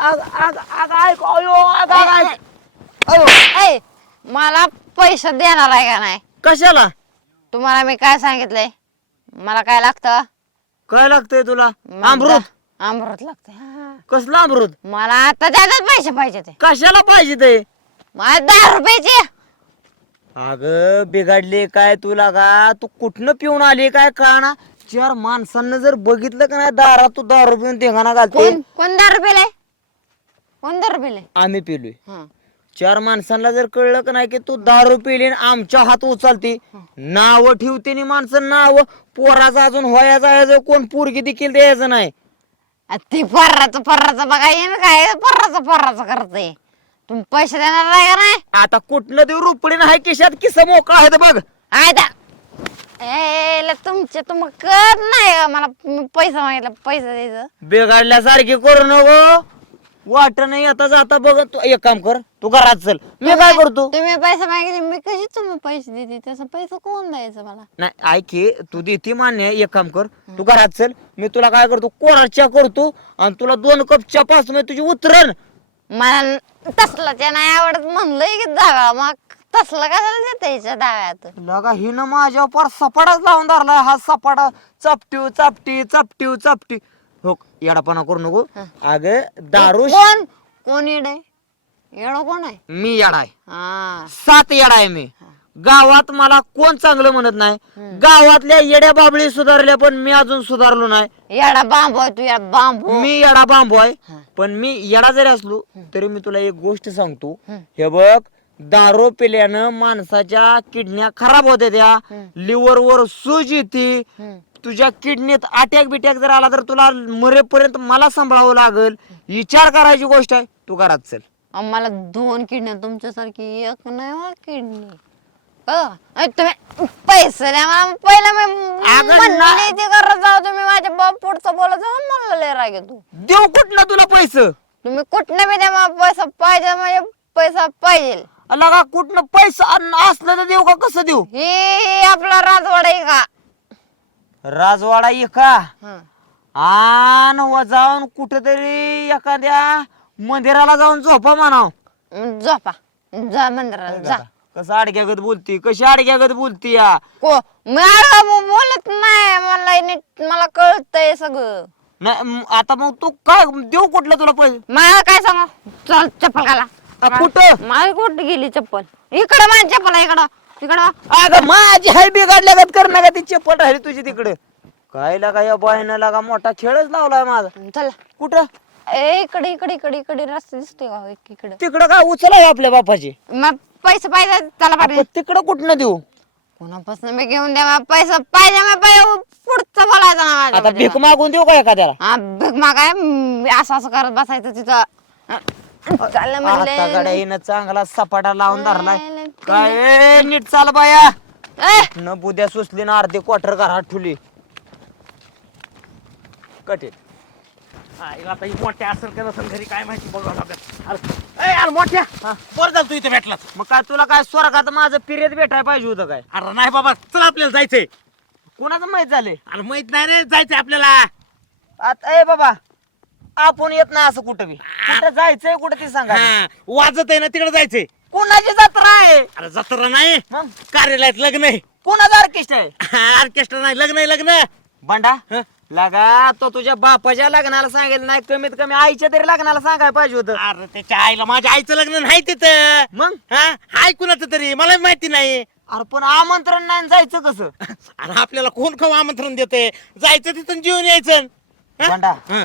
आग आग आग ऐक अयो आग आग ऐक. अयो. ऐ मला पैसे देणार आहे का नाही? कशाला? तुम्हाला मी काय सांगितलंय? मला काय लागतं? काय लागतंय तुला? मला अमृत? अमृत लागतंय हा. कसलं अमृत? मला आता त्याच्यात पैसे पाहिजे ते कशाला पाहिजे ते? मला दहा रुपयाचे. अग बिघडले काय तुला का? तू कुठनं पिऊन आली काय कळना चार माणसांना जर बघितलं का नाही दारात तू दारू पिऊन धिंगाणा घालते कोण कोण दहा रुपयाला आहे? रुपयाला आहे? आम्ही पिलोय. हा. चार माणसांना जर कळलं का नाही की तू दारू पिली आणि आमच्या हात उचलते नाव ठेवते नि माणसं नाव पोराचं अजून होया जायचं कोण पोरगी देखील द्यायचं नाही. आ, ती पर्राचं पर्राचं बघा येईन काय पर्राचं पर्राचं करते तुम्ही पैसे देणार नाही का नाही? आता कुठनं देऊ? रुपडी नाही किशात किस्सा मोकळा आहे बघ ए ल तुमचे तुम कर नाही का मला मी पैसा मागितला पैसा द्यायचं. बिघडल्यासारखी करू नको. वाट नाही आता जाता बघ तू एक काम कर तू घरात चल. मी काय करतो? तुम्ही पैसे मागितले मी कशी तुम्ही पैसे देते? तसं पैसा कोण द्यायचं मला? नाही ऐक तू देते मान्य आहे, एक काम कर तू घरात चल. मी तुला काय करतो कोणा च्या करतो आणि तुला दोन कप च्या पाच मी तुझी उतरण मला तसलं त्या नाही आवडत म्हणलंय की जागा मग. तसलं कशाला देते हिच्या डाव्यात लगा हिनं माझ्या पार सपाटाच लावून धरलाय? हा सपाटा चपटीव चापटी चपटीव चापटी हो येडापणा करू नको. अग दारू कोण? कोण येड आहे? येडो कोण आहे? मी येडा आहे. हा. सात येडा आहे मी. गावात मला कोण चांगलं म्हणत नाही. गावातल्या येड्या बाबळी सुधारल्या पण मी अजून सुधारलो नाही. येडा बांबू आहे तू येडा बांबू. मी येडा बांबू आहे. पण मी येडा जरी असलो तरी मी तुला एक गोष्ट सांगतो. हे बघ दारू पिल्यानं माणसाच्या किडन्या खराब होते त्या. लिव्हर वर सूज येते. तुझ्या किडनीत अटॅक बिटॅक जर आला तर तुला मरेपर्यंत मला सांभाळावं लागल. विचार करायची गोष्ट आहे तू घरात चल. मला दोन किडनी तुमच्यासारखी एक नाही मला किडनी. तुम्ही पैसे द्या मला पहिलं मी अगं म्हणली ना- ते करत जाऊ तुम्ही माझ्या बाप पुढचं बोलत जाऊ मला लय राग येतो देऊ कुठनं तुला पैसे? तुम्ही कुठनं बी द्या मला पैसा पाहिजे म्हणजे पैसा पाहिजे. लगा कुठनं पैसा असलं तर देऊ का कसं देऊ? हे आपला राजवाडा आहे का? राजवाडा एका हं. आन व जाऊन कुठेतरी एखाद्या मंदिराला जाऊन झोपा म्हणाव. झोपा. जा मंदिराला जा. कसं आडग्यागत बोलती? कशी आडग्यागत बोलती या? को मी बोलत नाही. मला नीट मला कळतंय सगळं. नाही, म, आता मग तू काय देऊ कुठलं तुला पैसे? मला काय सांगा? चल चप्पल घाला. कुठं? माझी कुठं गेली चप्पल? इकडं माझी चप्पल आहे इकडं. अगं माझी हाय बिघडल्यागत कर ना का ती चप्पल राहिली तुझी तिकडे. काय लागा या बाईनं लागा मोठा खेळच लावलाय माझा. चल. कुठं? ए इकडे इकडे इकडे इकडे रस्ता दिसतोय का एक इकडे. तिकडं काय उचलाय आपल्या बापाची? मग पैसे पाहिजे त्याला पाहिजे. आपण तिकडं कुठनं देऊ? कोणापासून मी घेऊन द्या मला पैसा पाहिजे मग पाहिजे पुढचं बोलायचं ना माझ्या आता भीक मागून देऊ का एखाद्याला? हा भीक मागाय मी असं असं करत बसायचं तिथं. चाललं आता म्हणलं. चांगला सपाटा लावून धरलाय. काय ए, नीट चाल बाया. ए, न बुद्या सुचली ना अर्धी क्वार्टर घरात ठुली. कटे आईला आता ही मोठ्या असेल का नसेल घरी काय माहिती बघावं लागत अरे ए, अरे मोठ्या. बरं झालं तू इथे भेटलास. मग काय तुला काय स्वर्गात माझं पिरियड भेटाय पाहिजे होतं काय? अरे नाही बाबा चल आपल्याला जायचंय. कुणाचं माहीत झाले अरे माहीत नाही रे जायचंय आपल्याला. आता ए बाबा. आपण येत नाही असं कुठं बी. कुठं जायचंय कुठं ते सांगा. हा वाजत आहे ना तिकडे जायचंय. कुणाची जत्रा आहे? अरे जत्रा नाही मग? कार्यालयात लग्न आहे. कुणाचं ऑर्केस्ट्रा आहे? ऑर्केस्ट्रा नाही लग्न आहे लग्न. बंडा हं? लगा तो तुझ्या बापाच्या लग्नाला सांगेल नाही कमीत कमी आईच्या तरी लग्नाला सांगायला पाहिजे होतं. अरे त्याच्या आईला माझ्या आईचं लग्न नाही तिथं. मग? हा हाय कुणाचं तरी मला माहिती नाही. अरे पण आमंत्रण नाही आणि जायचं कसं? अरे आपल्याला कोण खाऊ आमंत्रण देते जायचं तिथून जेवून यायचं. हा? बंडा हं,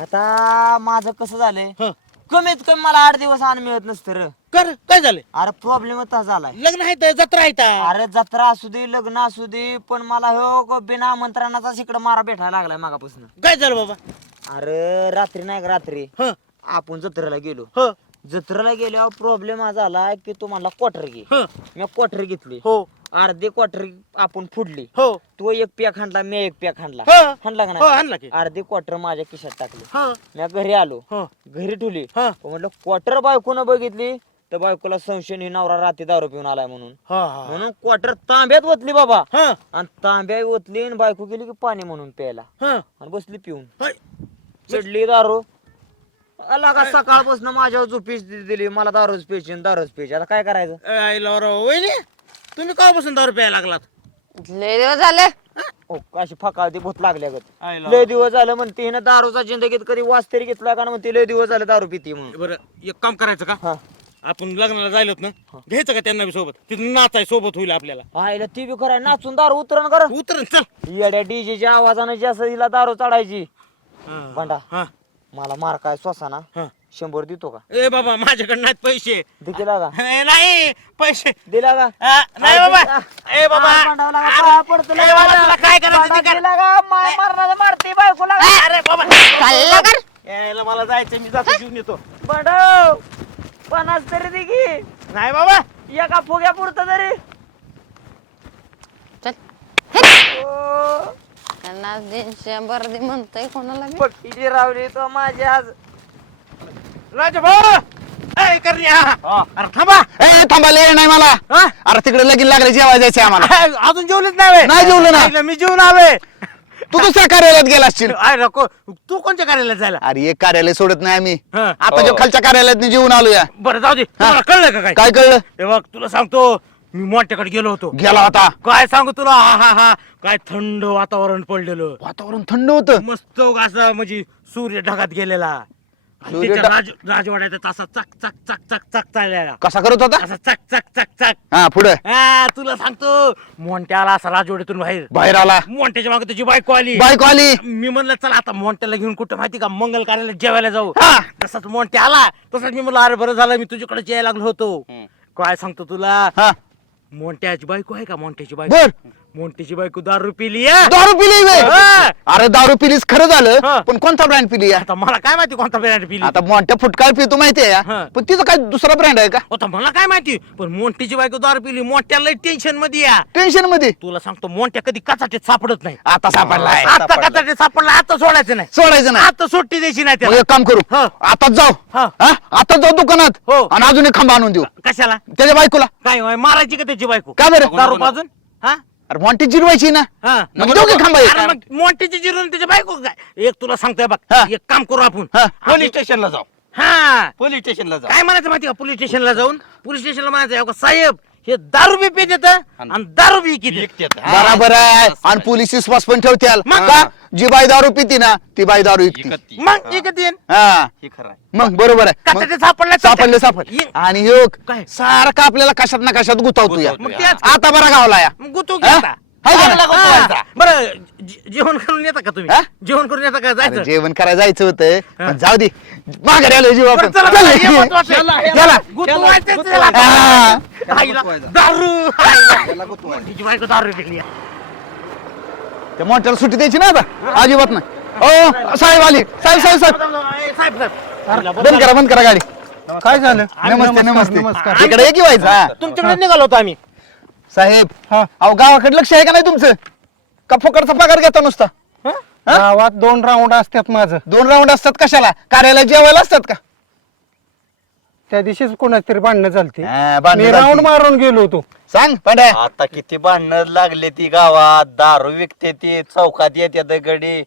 आता माझं कसं झालंय? हं. कमीत कमी मला आठ दिवस आण मिळत नसतं र. कर काय झालं अरे प्रॉब्लेम झालाय. लग्न आहे तर जत्रा आहे तर. अरे जत्रा असू दे लग्न असू दे पण मला हो बिना आमंत्रणाचा इकडे मारा भेटायला लागलाय मागापासून. काय झालं बाबा? अरे रात्री नाही का रात्री? ह. आपण जत्रेला गेलो. ह. जत्रेला गेल्यावर प्रॉब्लेम हा झाला की तू क्वार्टर घे. ह. मी क्वार्टर घेतली. हो. अर्धे क्वार्टर आपण फुडली. हो. तो एक पॅक हाणला मी एक पॅक हाणला. ह. हाणला का हो नाही आणला की. अर्धे क्वार्टर माझ्या खिशात टाकले. ह. मी घरी आलो. ह. घरी ठेवली. ह. म्हटलं क्वार्टर बायकोनं बघितली तर बायकोला संशय ही नवरा रात्री दारू पिऊन आलाय म्हणून. हा म्हणून क्वार्टर तांब्यात ओतली बाबा. हा. आणि तांब्या ओतली आणि बायको गेली की पाणी म्हणून प्यायला. हा. आणि बसली पिऊन. होय. चिडली दारू. आला का सकाळपासून माझ्यावर झोपीच दिली मला दारूच पेची दारूच पेची आता काय करायचं? ए, आईला राव, वहिनी. तुम्ही केव्हापासून दारू प्यायला लागलात? लय दिवस झाले. ओ अशी फकाळती भूत लागल्या गत लय दिवस झालं म्हणते हिनं दारूचा जिंदगीत कधी वास तरी घेतला का ना म्हणते लय दिवस झाले दारू पिती म्हणून. बरं एक काम करायचं का? हा. आपण लग्नाला जायलोत ना घ्यायचं का त्यांना बी सोबत? तिथं नाचाय सोबत होईल आपल्याला. आईला ती बी खरं नाचून दारू उतरण कर. उतर न, चल. येड्या डीजेच्या आवाजानं जास्त हिला दारू चढायची. हा. बंडा हा. मला मार काय स्वसाना हा. शंभर देतो का? ए बाबा माझ्याकडे नाहीत पैसे. दिला का ए, नाही पैसे. दिला का हा, नाही बाबा. ए बाबा? अरे, ए तुला काय करायचं ते कर. मारती बायकोला का? अरे बाबा. चाललं कर यायला मला जायचं मी जातो घेऊन येतो. बंडव पन्नास तरी दे की. नाही बाबा. एका फुग्या पुरतं तरी. चल. ओ, त्यांना दे शंभर दे म्हणतोय कोणाला बी. पक्कीची रावली तो माझ्या आज. ए करण्या! अरे थांबा! ए थांबायला ये नाही मला. हा? अरे तिकडे लगीन लागले जेवायला जायचंय आम्हाला. अजून जेवलेच नाही बे. नाही जेवलो ना. मी जेवून आलोय. तू दुसऱ्या कार्यालयात गेला असशील. अरे नको. तू कोणत्या कार्यालयात जायला? अरे एक कार्यालय सोडत नाही आम्ही. हा. आता जो खालच्या कार्यालयात जेवून आलोया. बरं जाऊ दे. तुम्हाला कळलं का काय काय कळलं? हे बघ तुला सांगतो मी मोठ्याकडे गेलो होतो. गेला होता. काय सांगू तुला? हा हा हा. काय थंड वातावरण पडलेलं. वातावरण थंड होतं. मस्त असं म्हणजे सूर्य ढगात गेलेला. सूर्य राज राजवाड्याचा तसा चक चक चक चक चक चाललेला. कसा करत होता? असा चक चक चक चक. हा पुढे. तुला सांगतो. मोंट्याला असा राजवाड्यातून बाहेर. बाहेर आला. मोंट्याच्या मागे त्याची बायको आली. बायको आली. मी म्हणलं चला आता मोंट्याला घेऊन कुठं माहिती का? मंगल कार्याला जेवायला जाऊ. हा. तसाच मोंट्या आला. तसंच मी म्हणलं अरे बरं झालं मी तुझ्याकडे यायला लागलो होतो. काय सांगतो तुला? हा. मोंट्याची बायको आहे का? मोंट्याची बायको. बर. मोंट्याची बायको दारू पिली आहे. दारू पिली हा. अरे दारू पिलीस खरं हा. झालं पण कोणता ब्रँड पिली या? आता मला काय माहिती कोणता ब्रँड पिली. आता मोठ्या फुटकाळ पितो माहितीये हा. या पण तिचं काय दुसरा ब्रँड आहे का? आता मला काय माहिती. पण मोंटीची बायको दारू पिली मोठ्याला टेन्शनमध्ये या. टेन्शनमध्ये? तुला सांगतो मोठ्या कधी कचाटीत सापडत नाही. आता सापडलाय आता कचाटीत सापडला आता सोडायचं नाही. सोडायचं नाही. आता सुट्टी द्यायची नाही मग त्याला एक काम करू. हा. आताच जाऊ. हा. हा? आताच जाऊ दुकानात. हो. आणि अजून एक खांबा आणून देऊ. कशाला? त्याच्या बायकोला. काय होय, मारायची का त्याची बायको? का बरं? दारू पाजून? हा? अरे मोठी जिरवायची ना हा. मग देऊ की खांबा एक? अरे मग मोठीची जिरून त्याची बायको काय एक तुला सांगतोय बघ हा. एक काम करू आपण हा. पोलीस स्टेशनला जाऊ हा पोलीस स्टेशनला जा काय म्हणायचं माहिती का पोलीस स्टेशनला जाऊन पोलीस स्टेशनला म्हणायचं "अहो, साहेब हे दारू बी पित आणि दारू बी किती. बराबर आहे. आणि पोलीस विश्वास पण ठेवत्याल. मग? का? जी बाई दारू पिती ना ती बाई दारू विकत विकती ती. मग एकच येईन. हा. हे खरं आहे. मग बरोबर आहे. सापडला? सापडले सापडले. ये. आणि काय? सारखं आपल्याला कशात ना कशात गुतावतो या. आता बरा गावला या. मग गुतू? घेता हाय का चांगला नाही? गुतवायचा. बरं जे- जेवण करून येता का हा? तुम्ही जेवण करून येता का अरे जायचं जेवण करायला जायचं होतं हा. पण जाऊ दे माघारी आलो जीव बरं, आपण चला, चल. चला, महत्वाचं आहे. चला. गुतवायचं गुतवायचं. त्याला. हा. आईला गुतवायचं. दारू आईला. त्याला गुतवायचं. तिची बायको दारू पिली. त्या मोठ्याला सुट्टी द्यायची ना आता अजिबात नाही ओ साहेब आली साहेब साहेब साहेब साहेब साहेब बंद करा बंद करा गाडी काय झालं नमस्ते नमस्ते नमस्कार इकडे ये की व्हायचं हा. तुमच्याकडे निघालो होतो आम्ही साहेब हा. अहो गावाकडे लक्ष आहे का नाही तुमचं? का फुकटचा पगार घेता नुसता? हा? गावात दोन राऊंड असतात माझं. दोन राऊंड असतात कशाला? कार्यालयात जेवायला असतात का? त्या दिवशीच कोणाची तरी भांडणं झालती. हा, भांडणं मी. राऊंड मारून गेलो होतो. सांग पांड्या. आता किती भांडणं लागले ती गावात. दारू विकते ती चौकात येते गडी.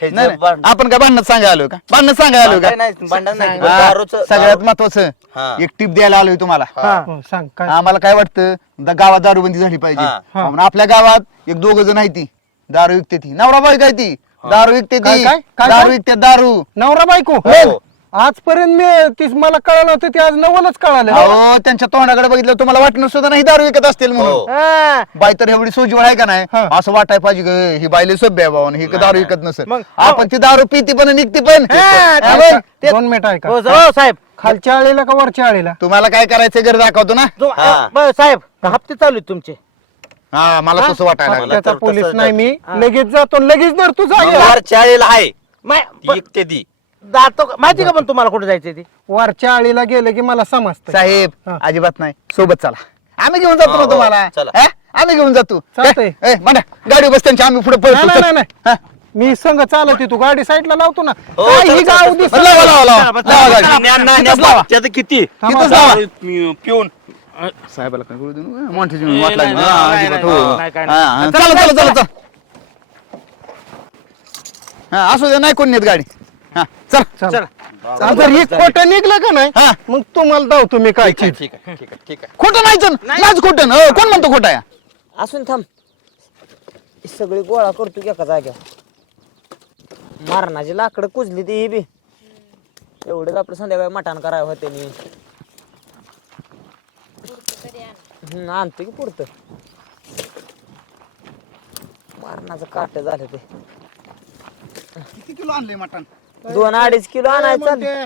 हे नाही, नाही. आपण काय भांडणं सांगा आलो का भांडणं सांगा आलो का भांडण नाही, भांडण नाही हा, दारूचं सगळ्यात दारू- महत्वाचं हा. एक टिप द्यायला आलोय तुम्हाला हो, सांग काय आम्हाला काय वाटतं द- गावात दारूबंदी झाली पाहिजे हा. हा. म्हणून आपल्या गावात एक दोघ जण आहे ती दारू विकते ती नवरा बाई काय ती दारू विकते काय, ती काय? काय, दारू काय? विकते दारू नवरा बायको हो. आजपर्यंत मी तीच मला कळालं होतं ते आज नवलच कळालं. अहो त्यांच्या तोंडाकडे बघितलं तुम्हाला वाटणं सुद्धा नाही दारू विकत असतील म्हणून. हो. हा. बाई तर एवढी सोजीवळ आहे का नाही? हा. असं वाटाय पाहिजे ग, ही बाईले सभ्य आहे बाबा ही दारू विकत नसेल. मग- आपण ती दारू पिती पण निघती पण. हा, हा, ऐका, बघ, ते- दोन मिनिट आहे हो, का हो, साहेब. खालच्या आळीला का वरच्या आळीला? तुम्हाला काय करायचं घर दाखवतो ना. जो- हा. बरं, साहेब हप्ते चालू आहेत तुमचे. हा मला तसं वाटायला लागलं. त्याचा तर पोलीस नाही मी. लगेच जातो लगेच धर तू जा वार चाळीला आहे. मा- ती पण ती जातो का- माहिती का पण तुम्हाला कुठे जायचंय ते वरच्या आळीला गेलं की मला समजतं साहेब हा. अजिबात नाही सोबत चला आम्ही घेऊन जातो हो, ना हो, तुम्हाला चला. हा? आम्ही घेऊन जातो चालतंय. म्हणा गाडी बस त्यांची आम्ही पुढे नाही पळतो नाही. नाही हा? नाही मी संघ चालत तू गाडी साईडला लावतो ना हो, काय ही चला, गाव चला. दिसत लावा, लावा, लावा. चला, बस, लावा चला, गाडी. चला. ज्ञान नाही, तिथंच लावा. त्याचं किती तिथंच लावा. पि- पिऊन साहेबाला काय कळू दे ना, मोठ्याची नाही, वाट लागली. नाही, हा, नाही, अजिबात, नाही, हो. नाही, काय हा, नाही. हा. चला, चला चला चला, चला चला हा असू दे नाही कोण नेत गाडी हा चल. चल. चला. जर हे खोटं निघलं का नाही? हा. मग तुम्हाला दाव तुम्ही काय ठीक आहे ठीक आहे ठीक आहे ठीक आहे. खोटं नाही नाच खोटं हो, कोण म्हणतो खोटं आहे असून थांब. ही सगळी गोळा करतो की एका जाग्यावर. मारणाची लाकडं कुजली ती ही बी. एवढंच आपलं संध्याकाळी मटाण करावं होते मी. हम्म, आणतो की पुरतं. मारणाचं काट झालं ते. किती किलो आणले मटण? दोन अडीच किलो आणायचं म्हणते,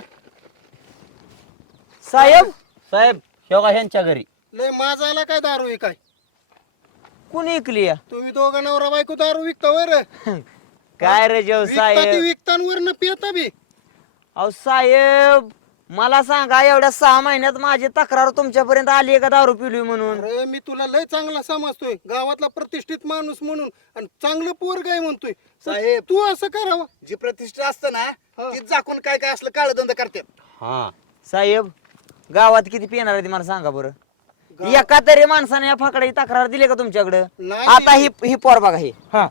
साहेब? साहेब शेवगा ह्यांच्या घरी. लय माझायला काय दारू आहे काय? कुणी इकली या? तुम्ही दोघं नवरा बायको दारू विकता वर काय रे जेव विकता साहेब? विकतांवर न पिता बी. अहो साहेब मला सांगा एवढ्या सहा महिन्यात माझी तक्रार तुमच्यापर्यंत आली आहे का दारू पिली म्हणून? अरे मी तुला लय चांगला समजतोय. गावातला प्रतिष्ठित माणूस म्हणून आणि चांगलं पोरग आहे म्हणतोय. साहेब तू असं करावं. जी प्रतिष्ठा असतं ना ती झाकून काय काय असलं काळ धंदा करतात हा. साहेब गावात किती पिणार आहे ती मला सांगा बरं. एका तरी माणसाने या फाकड्याची तक्रार दिली का तुमच्याकडे? नाही आता ही ही पोर बघा हे. हा.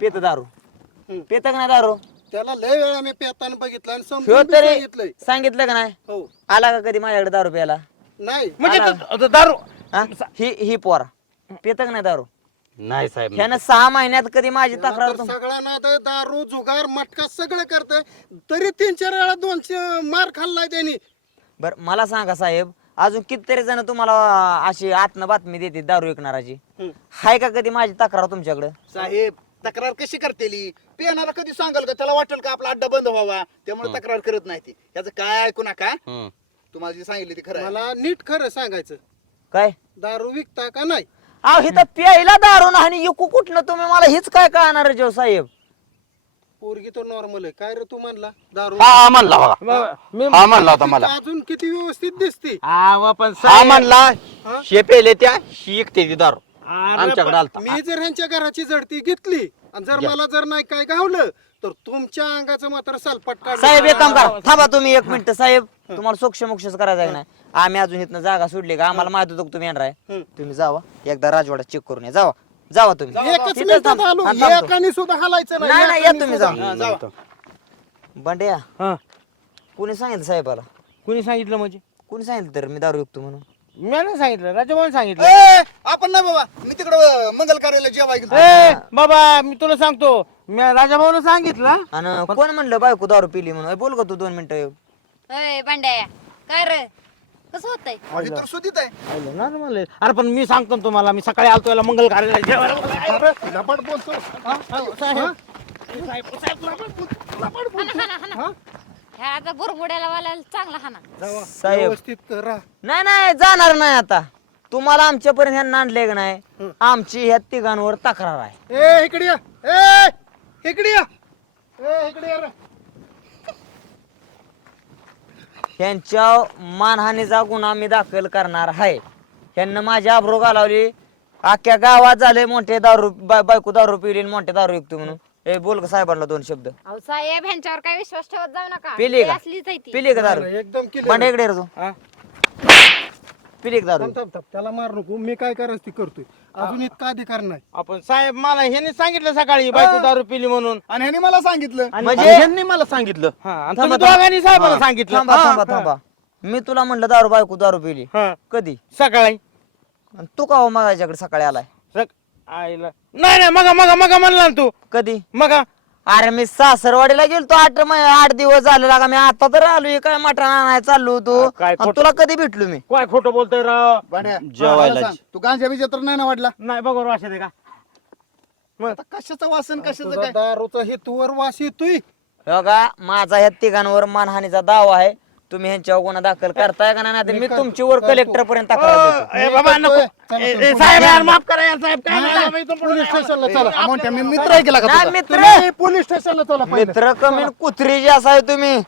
पेत दारू. हम्म. पेत का नाही दारू? त्याला लय वेळा मी पेताना बघितलं आणि ह्यो समजून बी तरी सांगितलंय. सांगितलं का नाही? हो. आला का कधी माझ्याकडे दारू प्यायला? नाही. म्हणजे आला. तो- तो दारू हा? ही ही पोर. पेत का नाही दारू? नाही साहेब ह्यानं सहा महिन्यात कधी माझी तक्रार सगळ्यांना तर दारू जुगार मटका सगळं करतंय. तरी तीन चार वेळा दोनशे मार खाल्लाय त्यांनी. बर मला सांगा साहेब अजून कितीतरी जण तुम्हाला अशी आत्म बातमी देते दारू विकणाराची. हम्म. हाय का कधी माझी तक्रार तुमच्याकडे? साहेब तक्रार कशी करतेली? पियानाला कधी सांगाल का? त्याला वाटेल का आपला अड्डा बंद व्हावा? त्यामुळे तक्रार करत नाही ती. याचं काय ऐकू नका. हम्म. तुम्हाला जे सांगितले ते खरं आहे. मला नीट खरं सांगायचं. काय? दारू विकता का नाही? अहो हिथं प्यायला दारू नाही आणि इकू कुठलं तुम्ही? मला हेच काय कळणार जेव साहेब? पोरगी तर नॉर्मल आहे. काय रे तू म्हणला? दारू? हा हा म्हणला बघा. मी हा म्हणला होता मला. अजून किती व्यवस्थित दिसते? हा पण हा साहेब. म्हणला हा? शेपेले त्या शिकते ती दारू. अरे आमच्याकडे आलता. मी जर ह्यांच्या घराची जडती घेतली आणि जर मला जर नाही काय गावलं तर तुमच्या अंगाचं मात्र सालपट साहेब एक काम करा. थांबा तुम्ही एक मिनिट साहेब. तुम्हाला सोक्ष मोक्षच करायचं आहे ना? आम्ही अजून इथनं जागा सोडली का? आम्हाला माहीत होतं की तुम्ही येणार आहे? हम्म. तुम्ही जावा. एकदा राजवाडा चेक करून या. जावा. जावा तुम्ही. एकच तिथंच मिनिटात थांब- आलो हा, थांबतो. एकाने सुद्धा हलायचं नाही. नाही या एकाने तुम्ही सुद्धा. जावा. हा, जावा. बंड्या. हा. कुणी सांगितलं साहेबाला? कुणी सांगितलं म्हणजे? कुणी सांगितलं तर मी दारू विकतो म्हणून. मी नाही सांगितलं. राजाभाऊन सांगितलं. ए, आपण नाही बाबा. मी तिकडं मंगल कार्यालय जेवाय गेलो ए बाबा मी तुला सांगतो. मी राजाभाऊन सांगितलं. आणि कोण म्हणलं बायको दारू पिली म्हणून? ए, बोल का तू दोन मिनिटं अय भांड्या काय रे? कसं होतंय? आम्ही तर सुधीत आहे. आलं ना रे मला. अरे पण मी सांगतो ना तुम्हाला मी सकाळी आलतो याला मंगल कार्यालय जेवायला अरे, लबाड बोलतो हा? हा? ह्या आता बुरबुड्याला वाला चांगला हाना. जावा. साहेब. व्यवस्थित करा नाही नाही जाणार नाही आता. तुम्हाला आमच्यापर्यंत ह्यांना आणले का नाही? आमची ह्या तिघांवर तक्रार आहे. ए इकडे या. ए! इकडे या. ए इकडे या रे. त्यांच्या मानहानीचा गुन्हा मी दाखल करणार आहे. त्यांना माझी आबरो घालावली. अख्ख्या गावात झाले मोठे दारू बाय- बायको दारू पिली आणि मोठे दारू विकतो म्हणून. ए बोल का साहेबांना दोन शब्द. अहो साहेब ह्यांच्यावर काय विश्वास ठेवत जाऊ नका. पिली ते का? असलीच आहे ती. पिली का दारू? एकदम clear. भांडे इकडे रे तू. हा? पिली का दारू. थांब, थांब, थांब. त्याला मार नको. मी काय करायचं ती करतोय. अजून इतका अधिकार नाही. आपण साहेब मला ह्याने सांगितलं सकाळी बायको दारू पिली म्हणून. आणि ह्याने मला सांगितलं. म्हणजे- ह्यांनी मला सांगितलं. हा आणि थांबा, तुम्ही दोघांनी साहेबाला हा. सांगितलं. थांबा हा, थांबा थांबा. मी तुला म्हणलं दारू बायको दारू पिली. हा. कधी? सकाळी. आणि तू का माझ्याकडे सकाळी आलाय? सक- आईला नाही नाही मगा मगा मगा म्हणला ना तू. कधी? मगा अरे मी सासरवाडीला गेलतो आठ मै- आठ दिवस झाले लागा मी आता तर आलोय काय मटण आणायला चाललो होतो. अरे काय आणि खोट- तुला कधी भेटलो मी? काय खोटं बोलतोय राव? भाण्या, जेवायला मला सांग, तू गांजा बिजा तर नाही ना वाटला नाही बघा वाशा का. आता कशाचं वासन कशाचं काय? दारूचा हेतूवर वास येतोय. बघा माझा ह्या तिघांवर मानहानीचा दावा आहे. तुम्ही ह्यांच्यावर गुन्हा दाखल करताय का नाही तर मी तुमची वर कलेक्टर पर्यंत तक्रार देतो. ए बाबा नको. चला, ए, चला, ए, साहेब यार माफ करा यार साहेब काय पोलीस. स्टेशनला चला. मोठ्या मी मित्र आहे केला का नाही तुझा? मित्र तुम्ही पोलीस स्टेशनला चला पहिलं. मित्र कमी न कुत्री जे असाय तुम्ही.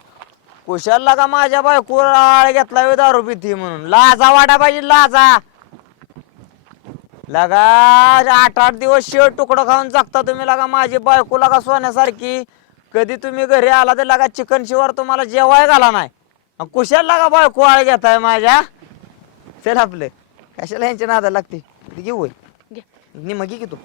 कुशाला का माझ्या बायको आळ घेतला होय दारू पिती म्हणून? लाजा वाटा पाहिजे लाजा. लगा आठ आठ दिवस शेळ तुकडं खाऊन जगता तुम्ही लगा माझी बायको लगा सोन्यासारखी. कधी तुम्ही घरी आला तर लगा चिकन शिवार तुम्हाला जेवाय घाला नाही. अन कुशाला लगा बायको आळ घेताय माझ्या. चल आपलं. कशाला यांच्या नादा लागते? घेऊ होय. निम्मा घे की तू.